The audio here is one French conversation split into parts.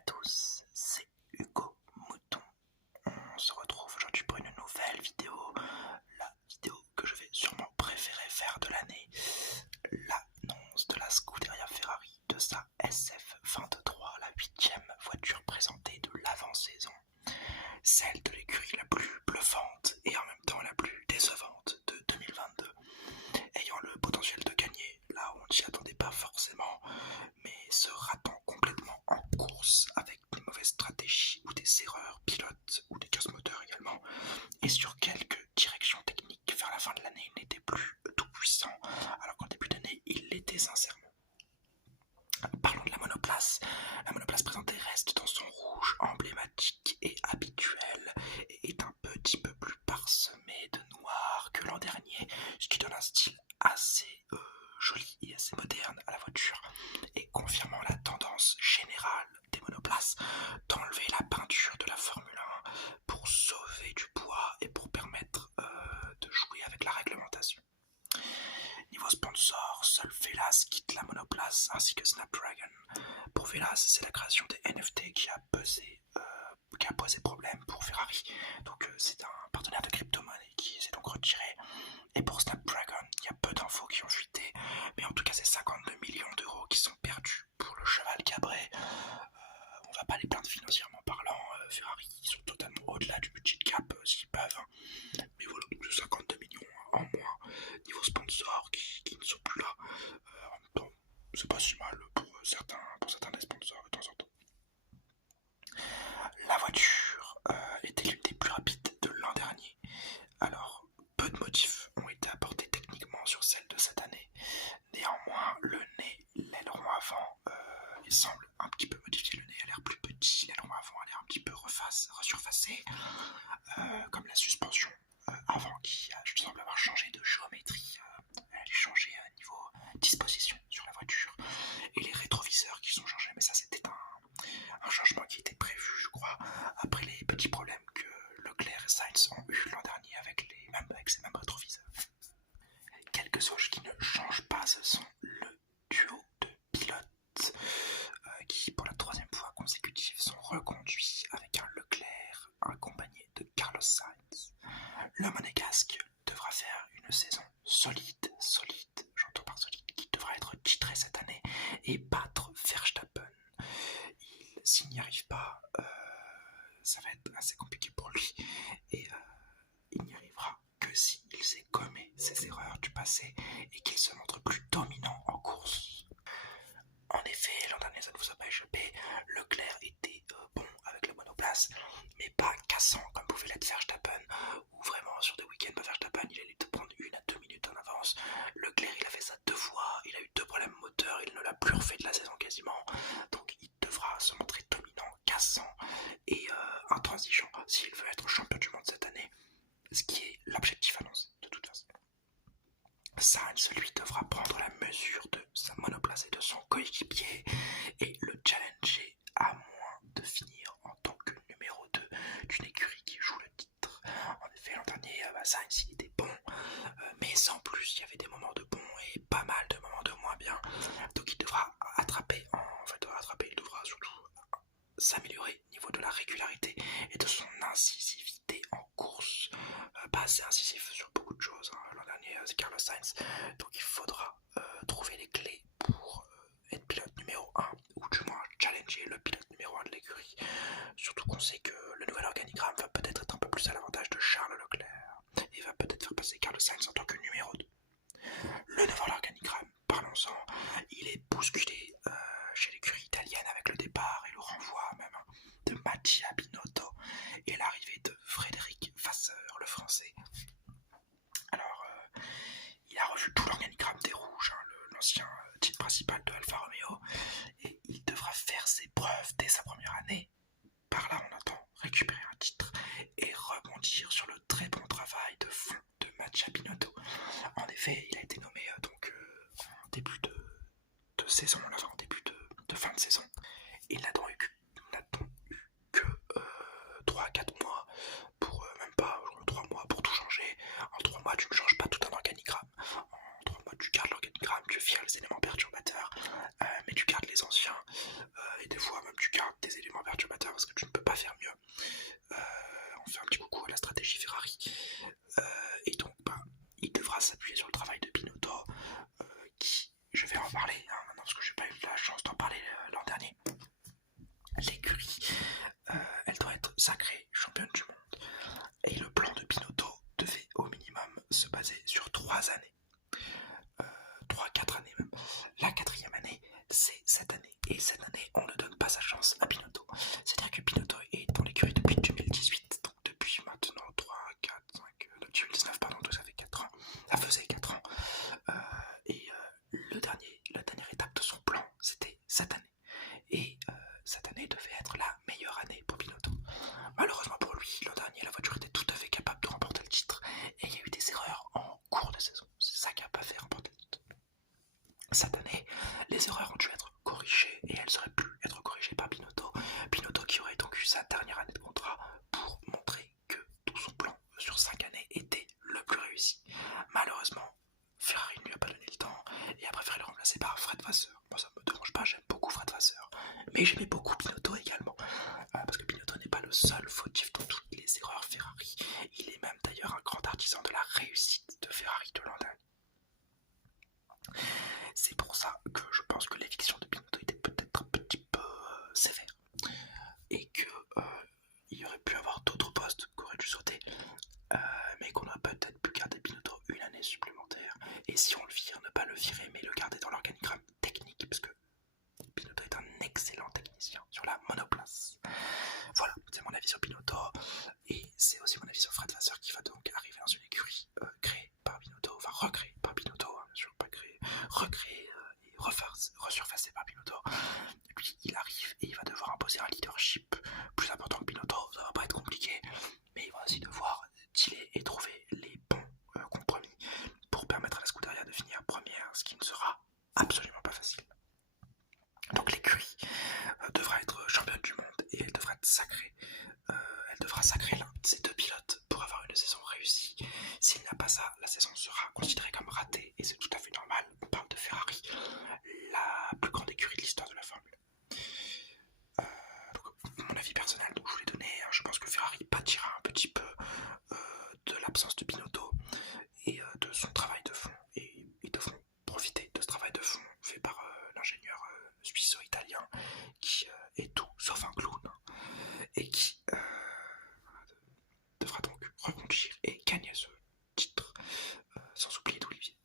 à tous, c'est Hugo Mouton. On se retrouve aujourd'hui pour une nouvelle vidéo, la vidéo que je vais sûrement préférer faire de l'année, l'annonce de la Scuderia Ferrari de sa SF23, la 8e voiture présentée de l'avant-saison, celle de l'écurie la plus bluffante et en même temps la plus décevante de 2022, ayant le potentiel de gagner là où on ne s'y attendait pas forcément, mais se ratant complètement en course avec des mauvaises stratégies ou des erreurs pilotes ou des casse moteurs également, et sur quelques directions techniques vers la fin de l'année il n'était plus tout puissant, alors qu'en début d'année il l'était sincèrement. Parlons de la monoplace présentée reste dans son rouge emblématique et habituel et est un petit peu plus parsemée de noir que l'an dernier, ce qui donne un style assez joli et assez moderne à la voiture, et confirmant la tendance générale des monoplaces d'enlever la peinture de la Formule 1 pour sauver du poids et pour permettre de jouer avec la réglementation. Niveau sponsor, seul Velas quitte la monoplace ainsi que Snapdragon. Pour Velas, c'est la création des NFT qui a posé problème pour Ferrari. Donc c'est un partenaire de crypto-monnaie qui s'est donc retiré. Et pour Snapdragon, il y a peu d'infos qui ont fuité, mais en tout cas c'est 52 millions d'euros qui sont perdus pour le cheval cabré. On va pas les plaindre financièrement parlant, Ferrari ils sont totalement au-delà du budget de cap s'ils peuvent, hein. Mais voilà, donc c'est 52 millions en moins. Niveau sponsor qui ne sont plus là, en même temps c'est pas si mal pour certains des sponsors de temps en temps. La voiture était l'une des plus rapides de l'an dernier. Alors, peu de motifs ont été apportés techniquement sur celle de cette année. Néanmoins, le nez, l'aileron avant, il semble un petit peu modifié. Le nez a l'air plus petit, l'aileron avant a l'air un petit peu resurfacé, comme la suspension avant qui semble avoir changé de géométrie. Elle a changé niveau disposition sur la voiture. Et les rétroviseurs qui sont changés, mais ça c'était un changement qui était prévu, je crois, après les petits problèmes que Leclerc et Sainz ont eu l'an dernier avec ces mêmes rétroviseurs. Quelques choses qui ne changent pas, ce sont le duo de pilotes qui, pour la 3e fois consécutive, sont reconduits avec un Leclerc accompagné de Carlos Sainz. Le monégasque devra faire une saison solide, j'entends par solide, qui devra être titré cette année et battre Verstappen. S'il n'y arrive pas, ça va être assez compliqué pour lui, et il n'y arrivera que s'il sait gommer ses erreurs du passé et qu'il se montre plus dominant en course. En effet, l'an dernier, ça ne vous a pas échappé, Leclerc était bon avec la monoplace, mais pas cassant comme pouvait l'être Verstappen, où vraiment sur des week-ends, Verstappen il allait te prendre 1 à 2 minutes en avance. Leclerc il a fait ça 2 fois, il a eu 2 problèmes moteurs, il ne l'a plus refait de la saison quasiment, donc il devra se montrer dominant, cassant et intransigeant s'il veut être champion du monde cette année, ce qui est l'objectif annoncé de toute façon. Sainz, lui, devra prendre la mesure de sa monoplace et de son coéquipier et le challenger, à moins de finir en tant que numéro 2 d'une écurie qui joue le titre. En effet, l'an dernier, Sainz il était bon, mais sans plus, il y avait des moments de bon et pas mal de moments de moins bien. Donc il devra il devra surtout s'améliorer au niveau de la régularité et de son incisivité en course. Pas assez incisif sur beaucoup de choses, hein. L'an dernier c'est Carlos Sainz, donc il faudra trouver les clés pour être pilote numéro 1, ou du moins challenger le pilote numéro 1 de l'écurie, surtout qu'on sait que le nouvel organigramme va peut-être être un peu plus à l'avantage de Charles Leclerc et va peut-être faire passer Carlos Sainz en tant que numéro 2. Le nouvel organigramme, parlons-en, il est bousculé chez l'écurie italienne avec le départ et le renvoi même de Mattia Binotto et l'arrivée de Frédéric Vasseur, le français. Alors, il a revu tout l'organigramme des rouges, hein, l'ancien titre principal de Alfa Romeo, et il devra faire ses preuves dès sa première année. Par là, on entend récupérer un titre et rebondir sur le très bon travail de fond de Mattia Binotto. En effet, il a été nommé en début de saison, en début de fin de saison. Il n'a donc eu que 3-4 mois pour, même pas 3 mois pour tout changer. En 3 mois, tu ne changes pas tout un organigramme. En 3 mois, tu gardes l'organigramme, tu vires les éléments perturbateurs, mais tu gardes les anciens, et des fois même tu gardes des éléments parce que tu ne peux pas faire mieux. On fait un petit coucou à la stratégie Ferrari. Et donc, il devra s'appuyer sur le travail de Binotto, qui, je vais en parler maintenant parce que j'ai pas eu la chance d'en parler l'an dernier. L'écurie, elle doit être sacrée championne du monde. Et le plan de Binotto devait au minimum se baser sur 3 années. 3-4 années même. La 4e année, c'est cette année. Et cette année, on ne donne pas sa chance à Binotto. C'est-à-dire que Binotto est dans l'écurie depuis 2018. Donc depuis maintenant 3, 4, 5, 2019, pardon, donc ça fait 4 ans. Ça faisait 4 ans. La dernière étape de son plan, c'était cette année. Et cette année devait être la meilleure année pour Binotto. Malheureusement pour lui, l'an dernier, la voiture était tout à fait capable de remporter le titre. Et il y a eu des erreurs en cours de saison. C'est ça qui n'a pas fait remporter le titre. Cette année, les erreurs ont dû être corrigées et elles auraient pu être corrigées par Binotto. Binotto qui aurait donc eu sa dernière année de contrat pour montrer que tout son plan sur 5 années était le plus réussi. Malheureusement, Ferrari ne lui a pas donné le temps et a préféré le remplacer par Fred Vasseur. Moi ça me dérange pas, j'aime beaucoup Fred Vasseur. Mais j'aimais beaucoup Binotto également. Parce que Binotto n'est pas le seul fautif dans toutes les erreurs Ferrari. Il est même d'ailleurs un grand artisan de la réussite de Ferrari de l'an dernier. C'est pour ça que je pense que l'éviction de Binotto était peut-être un petit peu sévère. Et qu'il y aurait pu avoir d'autres postes qui auraient dû sauter. Mais qu'on aurait peut-être pu garder Binotto une année supplémentaire. Et si on le vire, ne pas le virer, mais le garder dans l'organigramme technique. Parce que Binotto est un excellent technicien sur la monoplace. Voilà, c'est mon avis sur Binotto. Et c'est aussi mon avis sur Fred Vasseur qui va donc arriver dans une écurie créée par Binotto, enfin recréée par Binotto, bien sûr, pas créée, recréée et resurfacée par Binotto. Lui, il arrive et il va devoir imposer un leadership plus important que Binotto. Ça va pas être compliqué, mais il va aussi devoir dealer et trouver les bons compromis pour permettre à la Scuderia de finir première, ce qui ne sera absolument pas facile. Donc l'écurie devra être championne du monde et elle devra être sacrée. Elle devra sacrer l'un de ces deux pilotes pour avoir une saison réussie. S'il n'a pas ça, la saison sera considérée comme ratée et c'est tout à fait normal. On parle de Ferrari, la plus grande écurie de l'histoire de la Formule. Donc, mon avis personnel, donc je vous l'ai donné. Je pense que Ferrari pâtira un petit peu de l'absence de Binotto et de son travail de fond. Et ils devront profiter de ce travail de fond fait par l'ingénieur suisse-italien qui est tout sauf un clown et qui devra donc rebondir et gagner ce titre sans oublier d'Olivier.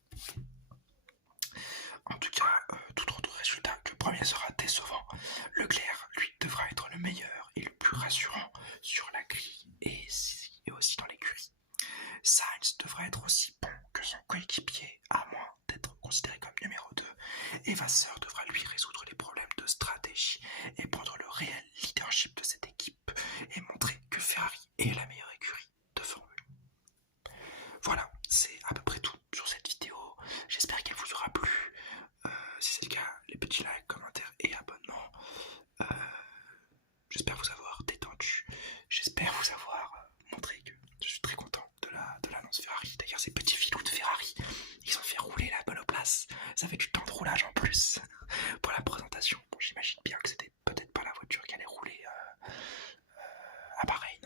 En tout cas, tout autre résultat que le premier sera décevant. Leclerc, lui, devra être le meilleur et le plus rassurant sur la grille et aussi dans l'écurie. Sainz devra être aussi bon que son coéquipier, à moins d'être considéré comme numéro 2, et Vasseur devra lui résoudre les problèmes de stratégie et prendre le réel leadership de cette équipe et montrer que Ferrari est la meilleure écurie de Formule 1. Voilà, c'est à peu près tout sur cette vidéo. J'espère qu'elle vous aura plu. Si c'est le cas, les petits likes, commentaires et abonnements. J'espère vous avoir détendu. J'espère vous avoir montré que je suis très content de l'annonce Ferrari. D'ailleurs, ces petits filous de Ferrari, ils ont fait rouler la monoplace. Ça fait du temps de roulage en plus pour la présentation. Bon, j'imagine bien que c'était peut-être pas la voiture qui allait rouler à Bahreïn.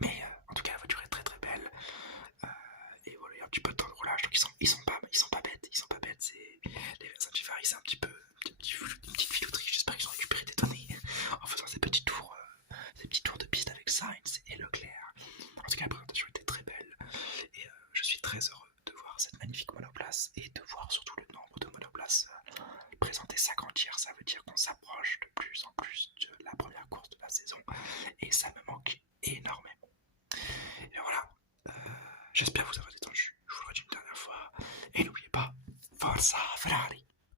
Mais en tout cas, la voiture est très très belle. Et voilà, il y a un petit peu de temps de roulage, donc ils sont pas bêtes. Les Versace Ferrari, c'est une petite filouterie. J'espère qu'ils ont récupéré des données en faisant ces petits tours de piste avec Sainz et Leclerc. En tout cas, la présentation était très belle et je suis très heureux de voir cette magnifique monoplace et de voir surtout le nombre de monoplaces présentées s'agrandir. Ça veut dire qu'on s'approche de plus en plus de la première course de la saison et ça me manque énormément. Et voilà, j'espère vous avoir détendu. Je vous le redis une dernière fois et n'oubliez pas, Forza Ferrari!